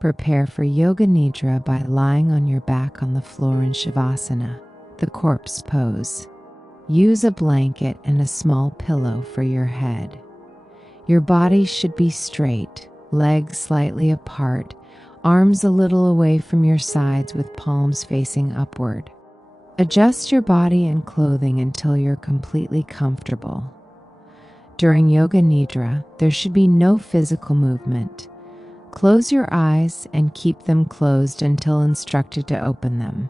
Prepare for Yoga Nidra by lying on your back on the floor in Shavasana, the corpse pose. Use a blanket and a small pillow for your head. Your body should be straight, legs slightly apart, arms a little away from your sides with palms facing upward. Adjust your body and clothing until you're completely comfortable. During Yoga Nidra, there should be no physical movement. Close your eyes and keep them closed until instructed to open them.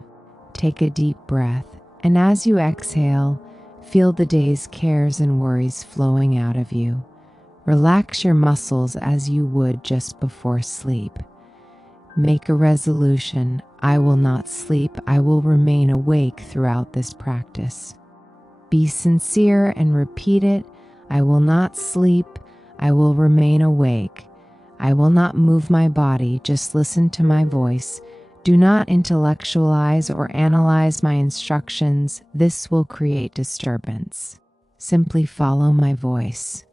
Take a deep breath, and as you exhale, feel the day's cares and worries flowing out of you. Relax your muscles as you would just before sleep. Make a resolution: I will not sleep, I will remain awake throughout this practice. Be sincere and repeat it: I will not sleep, I will remain awake. I will not move my body, just listen to my voice. Do not intellectualize or analyze my instructions. This will create disturbance. Simply follow my voice.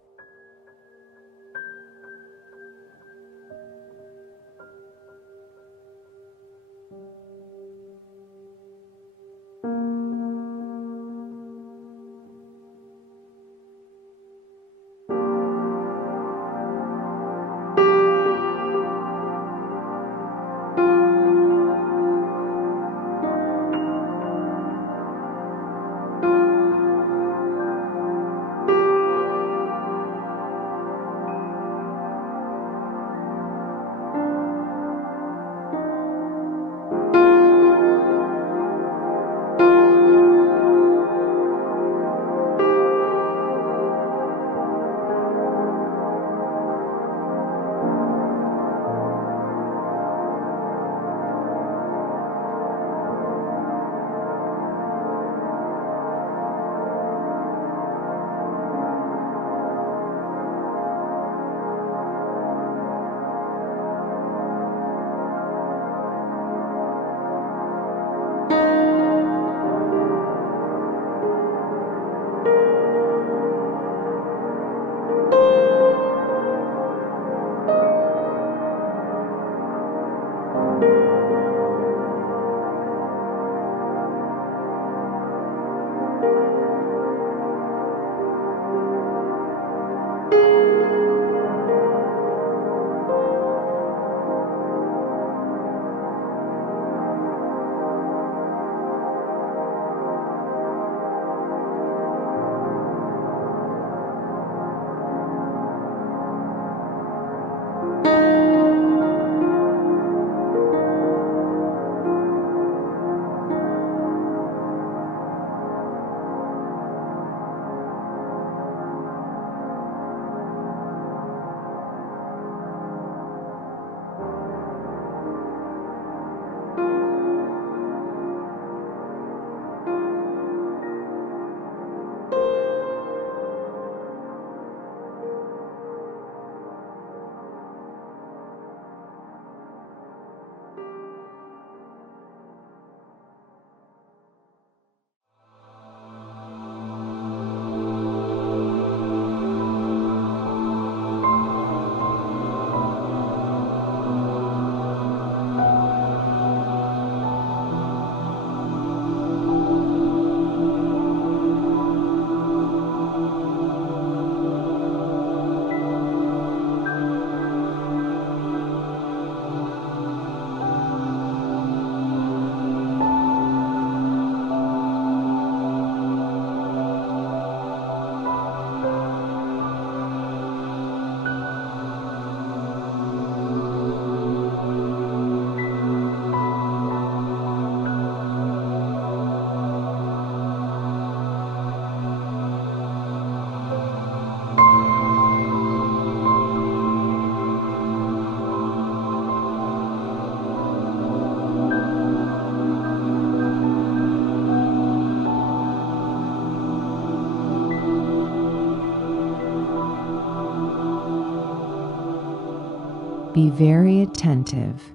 Be very attentive,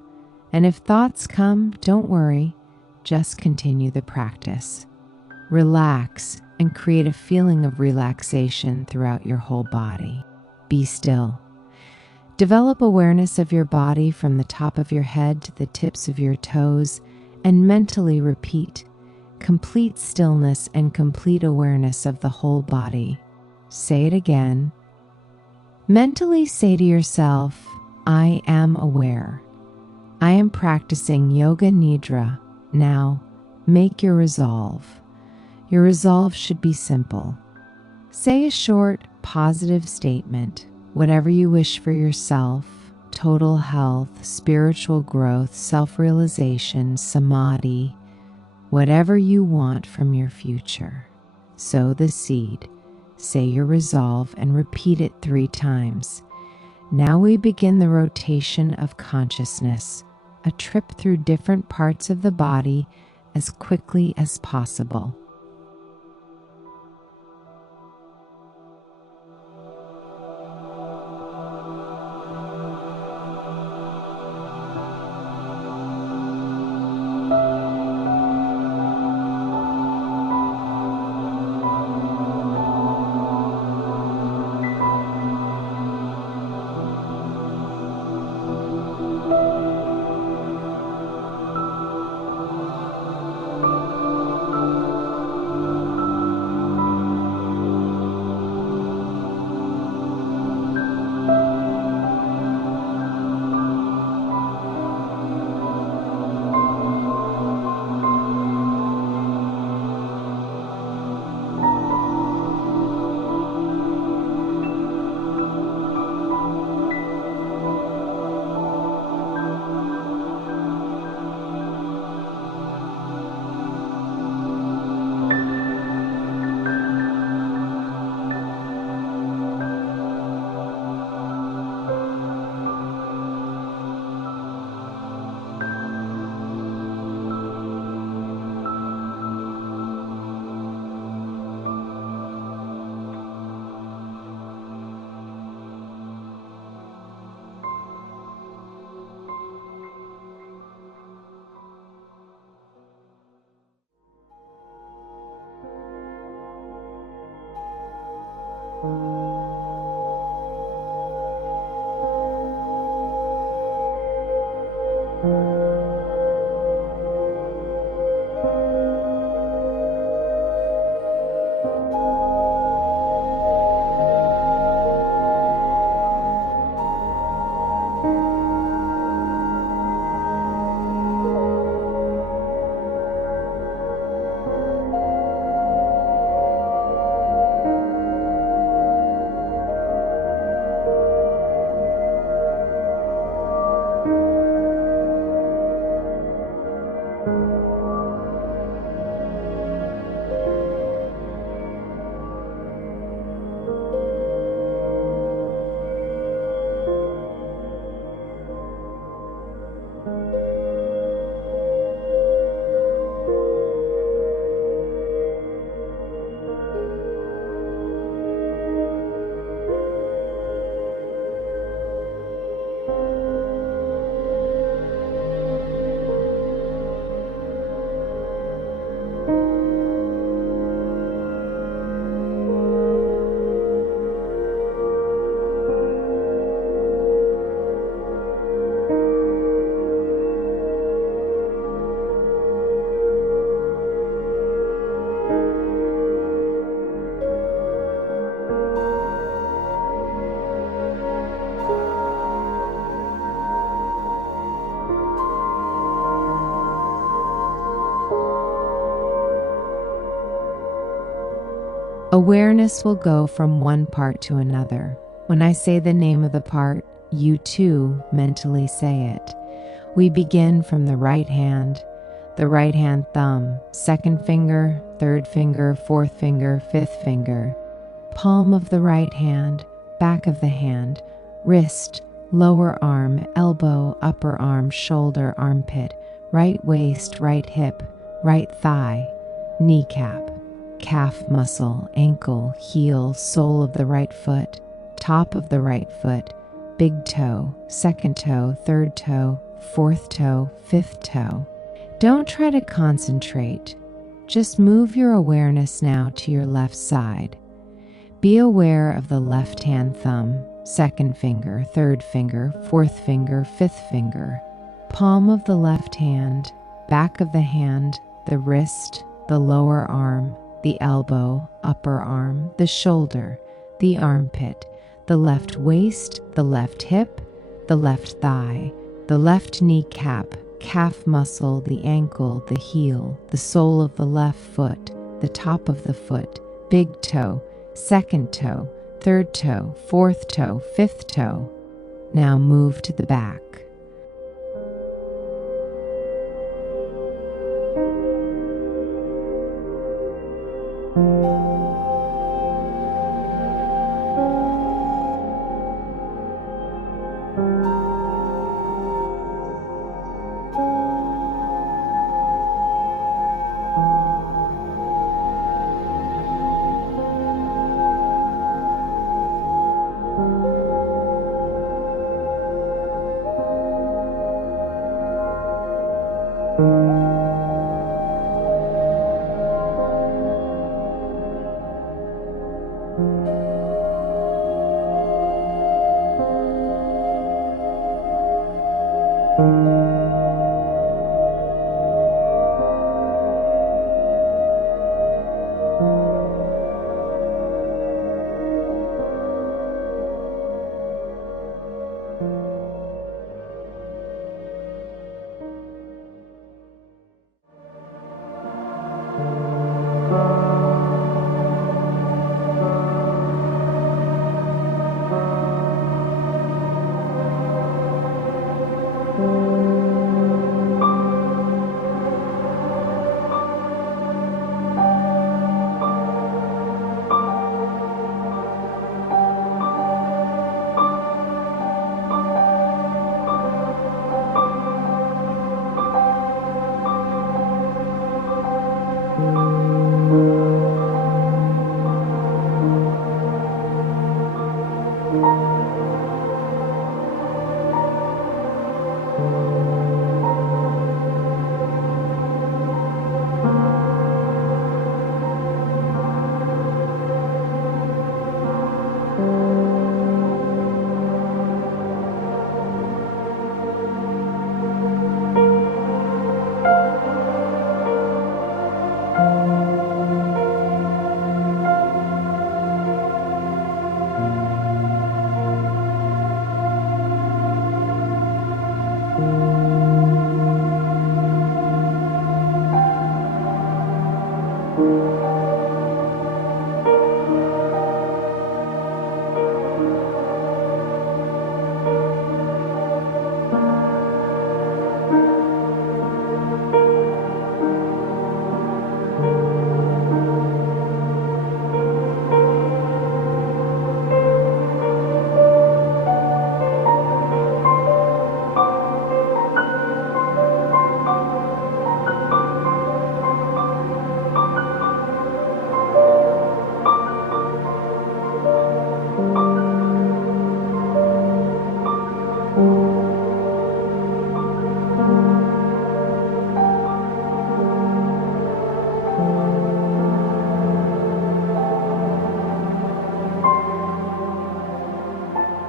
and if thoughts come, don't worry, just continue the practice. Relax and create a feeling of relaxation throughout your whole body. Be still. Develop awareness of your body from the top of your head to the tips of your toes, and mentally repeat complete stillness and complete awareness of the whole body. Say it again. Mentally say to yourself, I am aware. I am practicing Yoga Nidra. Now, make your resolve. Your resolve should be simple. Say a short, positive statement. Whatever you wish for yourself, total health, spiritual growth, self-realization, samadhi, whatever you want from your future. Sow the seed, say your resolve, and repeat it 3 times. Now we begin the rotation of consciousness, a trip through different parts of the body as quickly as possible. Awareness will go from one part to another. When I say the name of the part, you too mentally say it. We begin from the right hand thumb, second finger, third finger, fourth finger, fifth finger, palm of the right hand, back of the hand, wrist, lower arm, elbow, upper arm, shoulder, armpit, right waist, right hip, right thigh, kneecap, calf muscle, ankle, heel, sole of the right foot, top of the right foot, big toe, second toe, third toe, fourth toe, fifth toe. Don't try to concentrate. Just move your awareness now to your left side. Be aware of the left hand thumb, second finger, third finger, fourth finger, fifth finger, palm of the left hand, back of the hand, the wrist, the lower arm, the elbow, upper arm, the shoulder, the armpit, the left waist, the left hip, the left thigh, the left kneecap, calf muscle, the ankle, the heel, the sole of the left foot, the top of the foot, big toe, second toe, third toe, fourth toe, fifth toe. Now move to the back.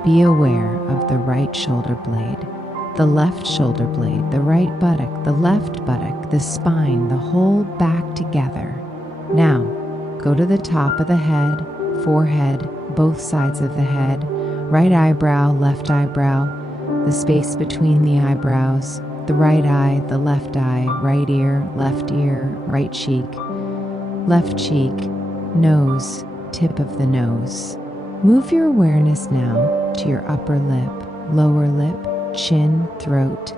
Be aware of the right shoulder blade, the left shoulder blade, the right buttock, the left buttock, the spine, the whole back together. Now, go to the top of the head, forehead, both sides of the head, right eyebrow, left eyebrow, the space between the eyebrows, the right eye, the left eye, right ear, right cheek, nose, tip of the nose. Move your awareness now to your upper lip, lower lip, chin, throat,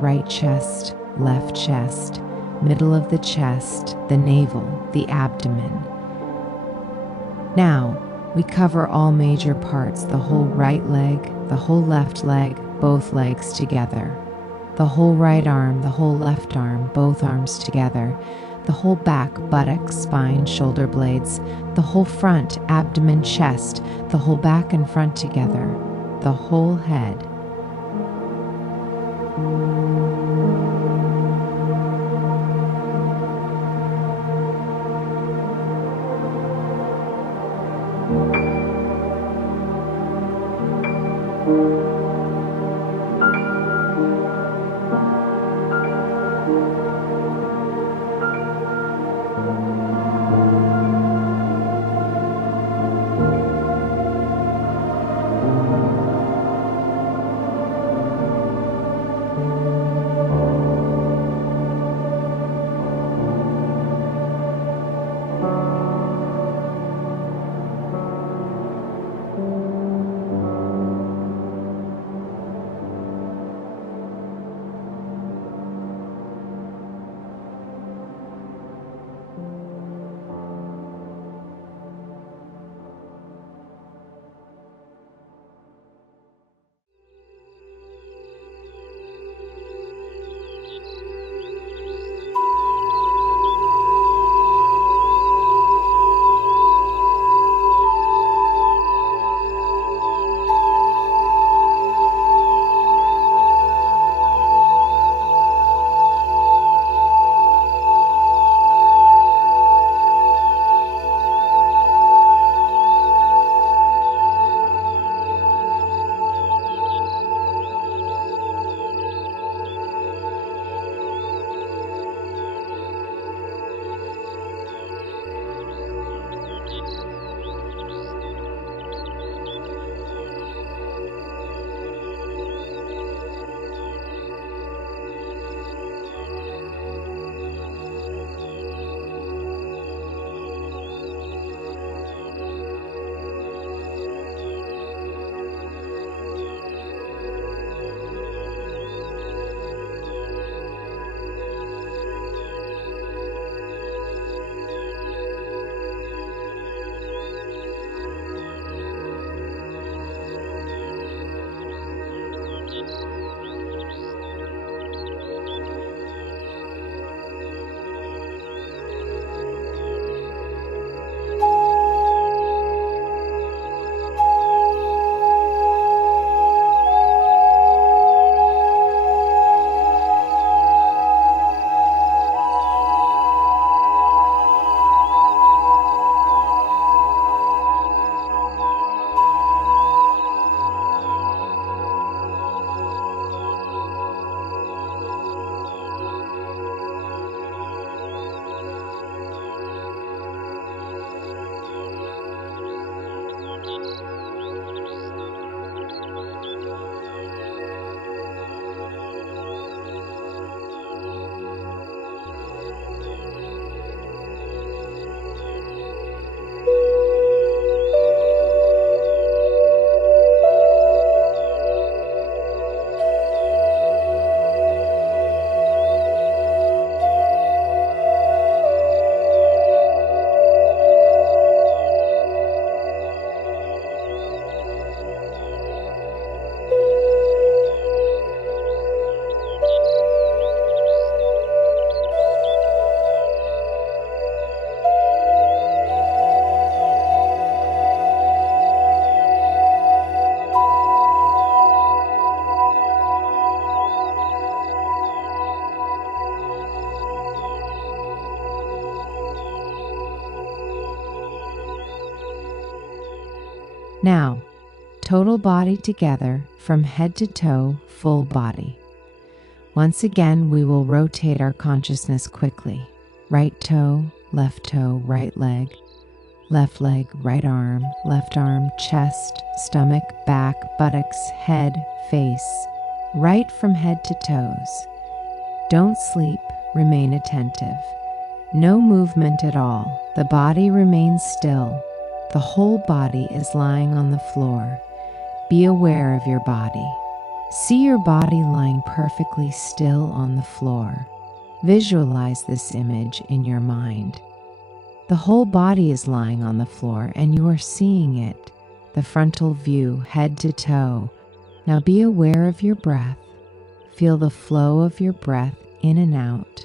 right chest, left chest, middle of the chest, the navel, the abdomen. Now, we cover all major parts, the whole right leg, the whole left leg, both legs together, the whole right arm, the whole left arm, both arms together, the whole back, buttocks, spine, shoulder blades, the whole front, abdomen, chest, the whole back and front together, the whole head. Now, total body together from head to toe, full body. Once again, we will rotate our consciousness quickly. Right toe, right leg, right arm, left arm, chest, stomach, back, buttocks, head, face, right from head to toes. Don't sleep, remain attentive. No movement at all. The body remains still. The whole body is lying on the floor. Be aware of your body. See your body lying perfectly still on the floor. Visualize this image in your mind. The whole body is lying on the floor and you are seeing it, the frontal view, head to toe. Now be aware of your breath. Feel the flow of your breath in and out.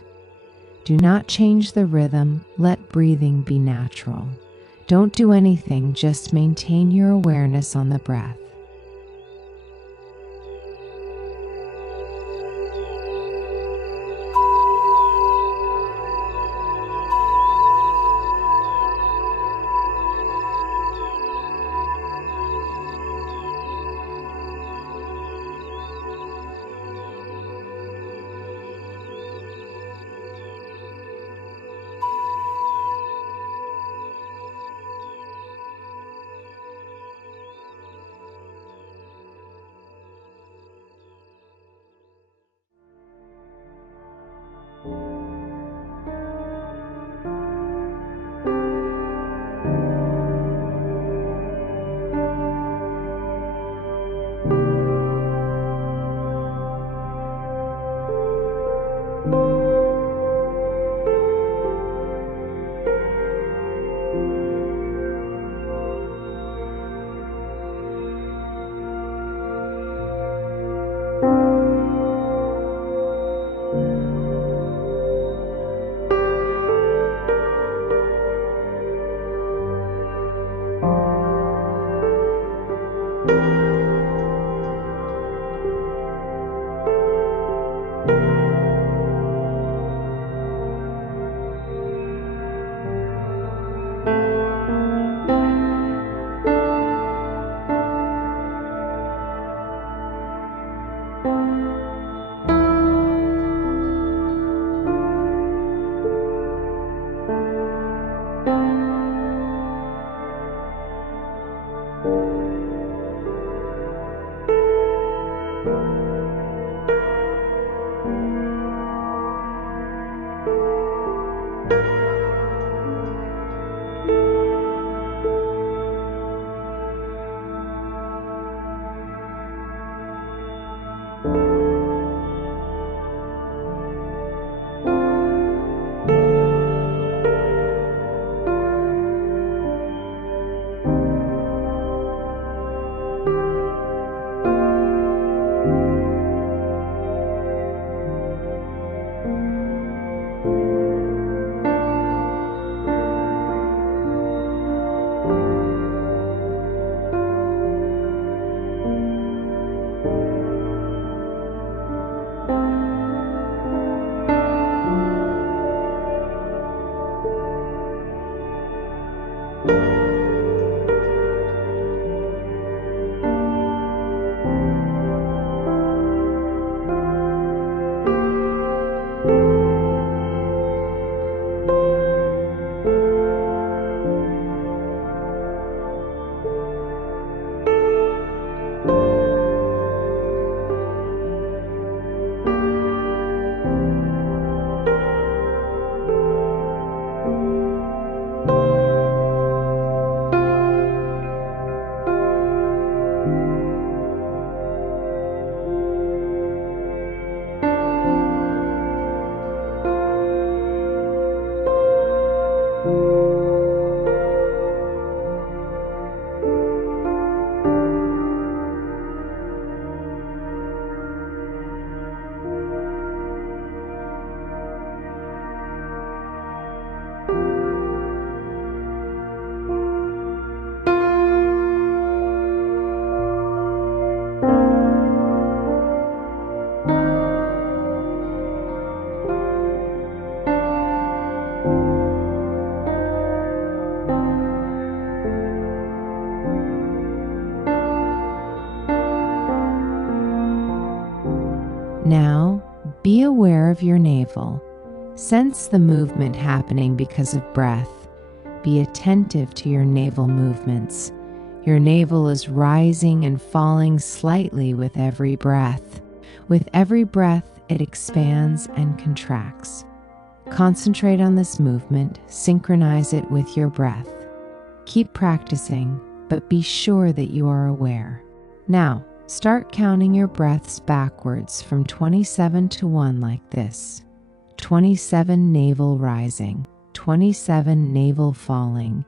Do not change the rhythm. Let breathing be natural. Don't do anything, just maintain your awareness on the breath. Now, be aware of your navel. Sense the movement happening because of breath. Be attentive to your navel movements. Your navel is rising and falling slightly with every breath. With every breath, it expands and contracts. Concentrate on this movement, synchronize it with your breath. Keep practicing, but be sure that you are aware. Now, start counting your breaths backwards from 27 to 1 like this. 27 navel rising, 27 navel falling,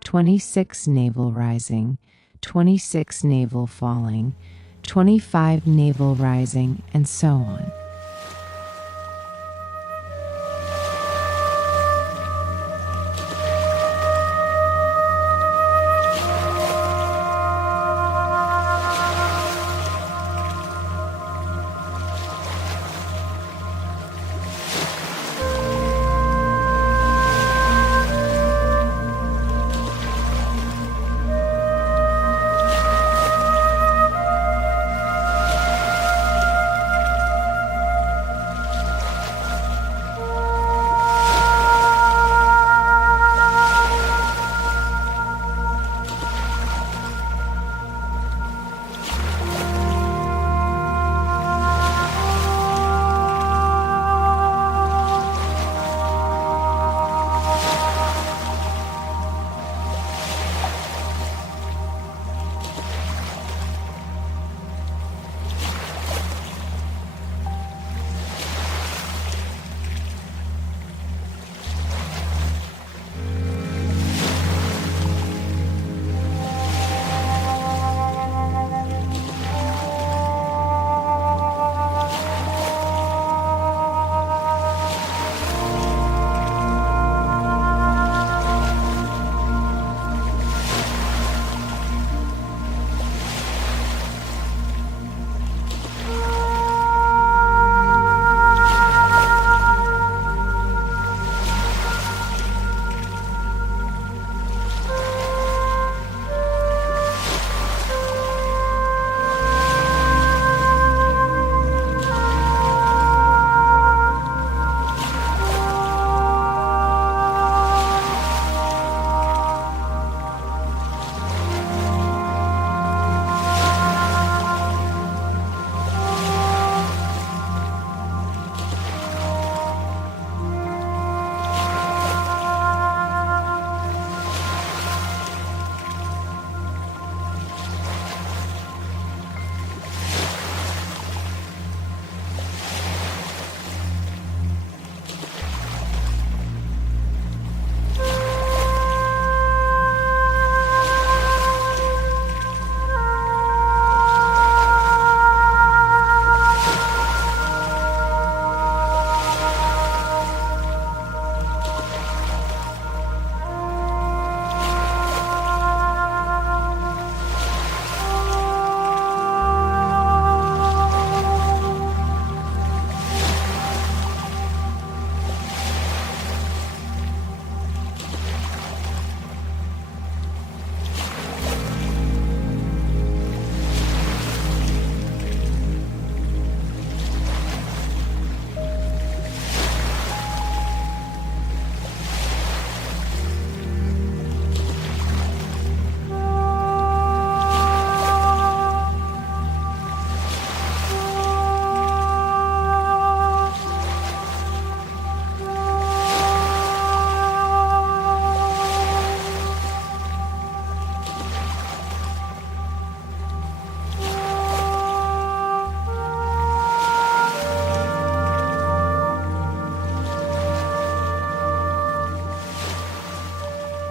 26 navel rising, 26 navel falling, 25 navel rising, and so on.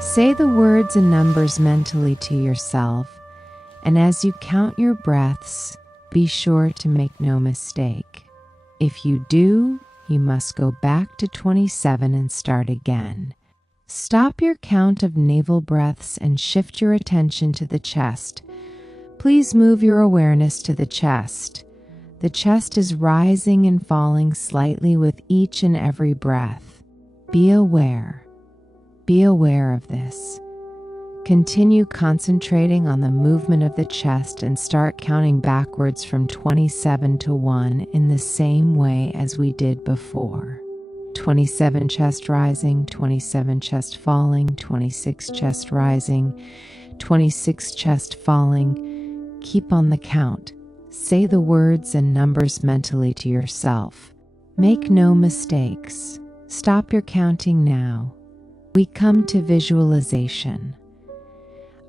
Say the words and numbers mentally to yourself, and as you count your breaths, be sure to make no mistake. If you do, you must go back to 27 and start again. Stop your count of navel breaths and shift your attention to the chest. Please move your awareness to the chest. The chest is rising and falling slightly with each and every breath. Be aware. Be aware of this. Continue concentrating on the movement of the chest and start counting backwards from 27 to 1 in the same way as we did before. 27 chest rising, 27 chest falling, 26 chest rising, 26 chest falling. Keep on the count. Say the words and numbers mentally to yourself. Make no mistakes. Stop your counting now. We come to visualization.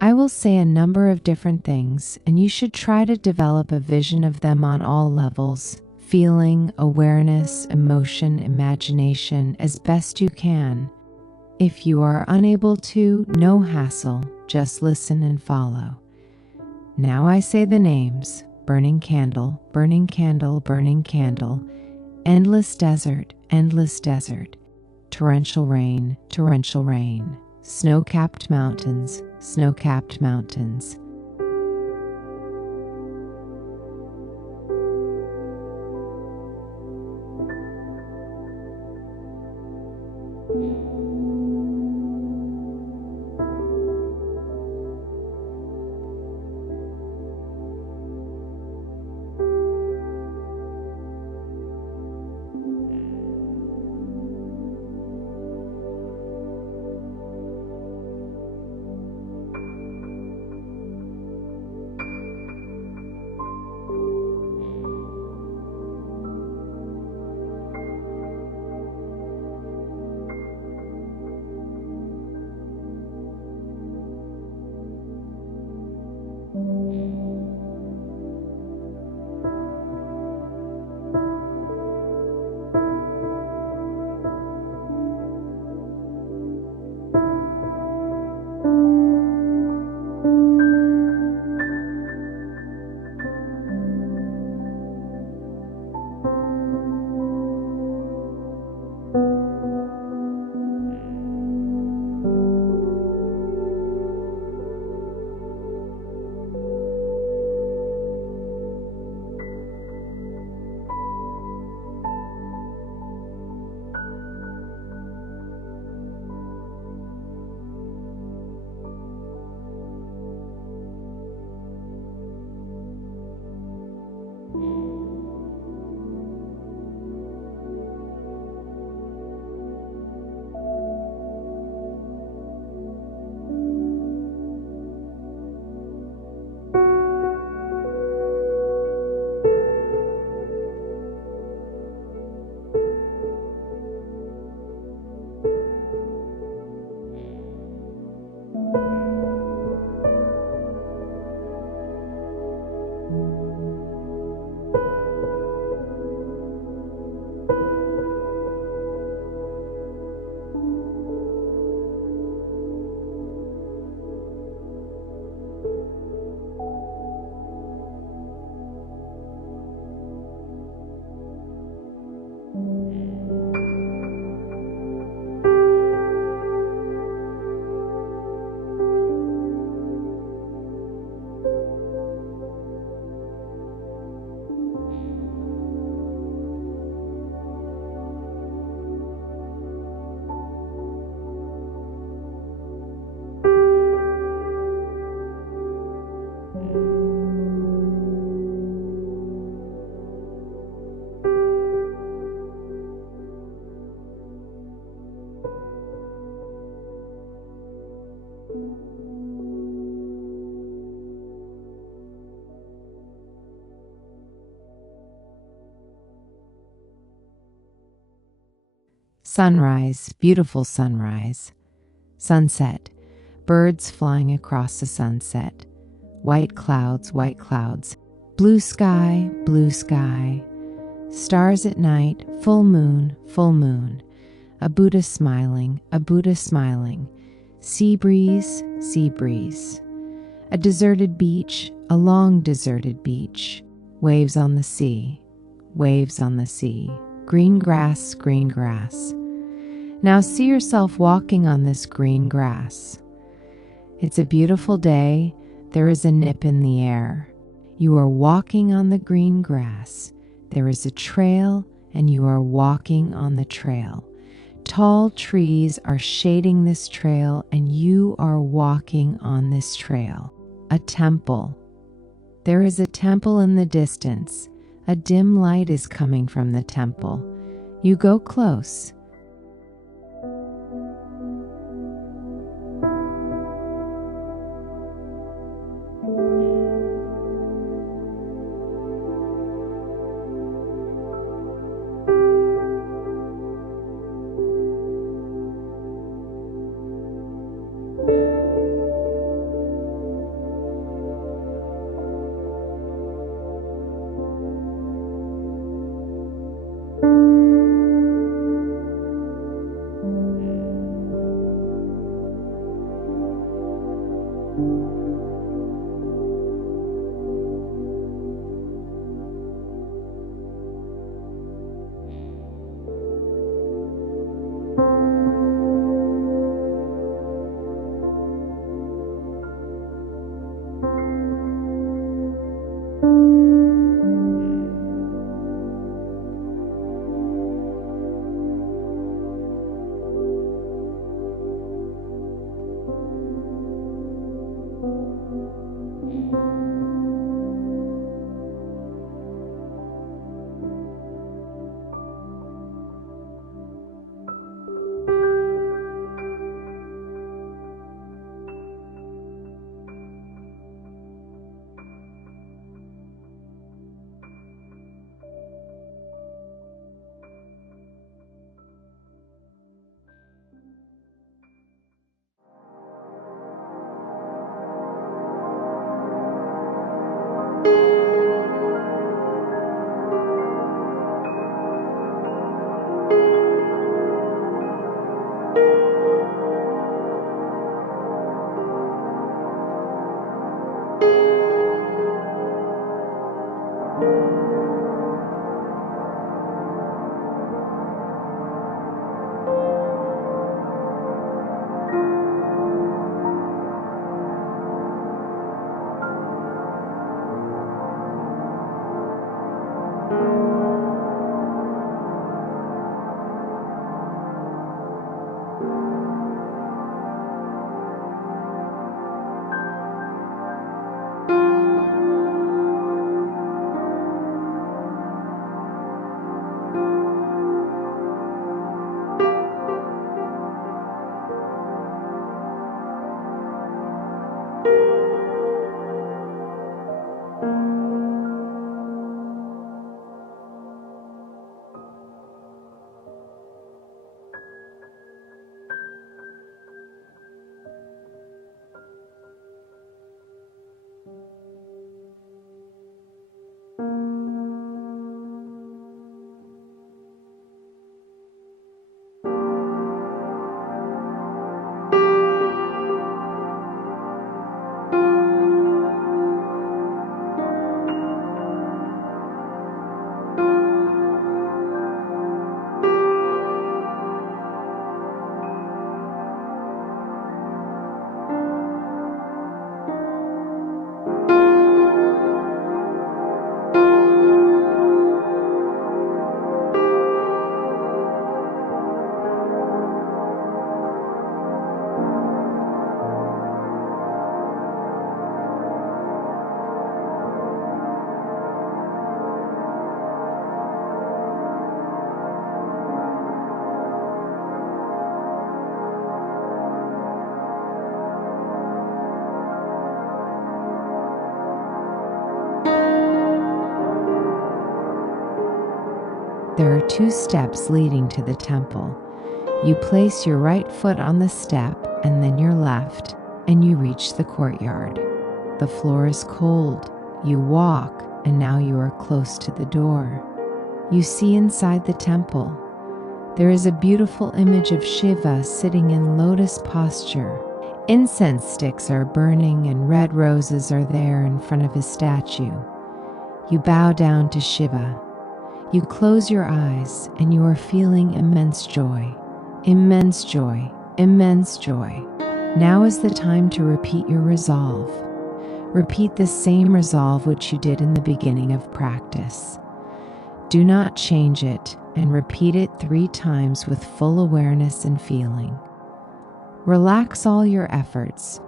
I will say a number of different things, and you should try to develop a vision of them on all levels: feeling, awareness, emotion, imagination, as best you can. If you are unable to, no hassle, just listen and follow. Now I say the names: burning candle, burning candle, burning candle, endless desert, torrential rain, torrential rain, snow-capped mountains, snow-capped mountains. Sunrise, beautiful sunrise. Sunset, birds flying across the sunset. White clouds, blue sky, stars at night, full moon, a Buddha smiling, sea breeze, a deserted beach, a long deserted beach, waves on the sea, green grass. Now see yourself walking on this green grass. It's a beautiful day. There is a nip in the air. You are walking on the green grass. There is a trail, and you are walking on the trail. Tall trees are shading this trail, and you are walking on this trail. A temple. There is a temple in the distance. A dim light is coming from the temple. You go close. There are 2 steps leading to the temple. You place your right foot on the step and then your left, and you reach the courtyard. The floor is cold. You walk, and now you are close to the door. You see inside the temple. There is a beautiful image of Shiva sitting in lotus posture. Incense sticks are burning and red roses are there in front of his statue. You bow down to Shiva. You close your eyes and you are feeling immense joy, immense joy, immense joy. Now is the time to repeat your resolve. Repeat the same resolve which you did in the beginning of practice. Do not change it, and repeat it 3 times with full awareness and feeling. Relax all your efforts.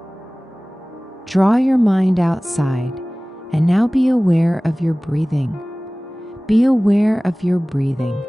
Draw your mind outside, and now be aware of your breathing. Be aware of your breathing.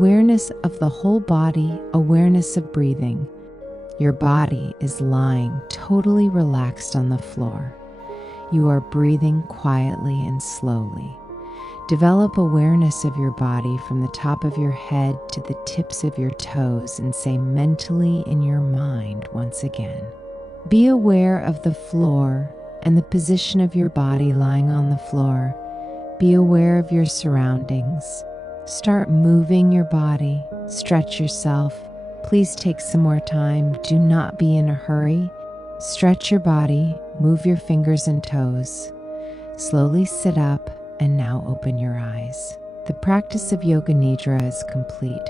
Awareness of the whole body, awareness of breathing. Your body is lying totally relaxed on the floor. You are breathing quietly and slowly. Develop awareness of your body from the top of your head to the tips of your toes and say mentally in your mind once again, be aware of the floor and the position of your body lying on the floor. Be aware of your surroundings. Start moving your body. Stretch yourself. Please take some more time. Do not be in a hurry. Stretch your body. Move your fingers and toes. Slowly sit up and now open your eyes. The practice of Yoga Nidra is complete.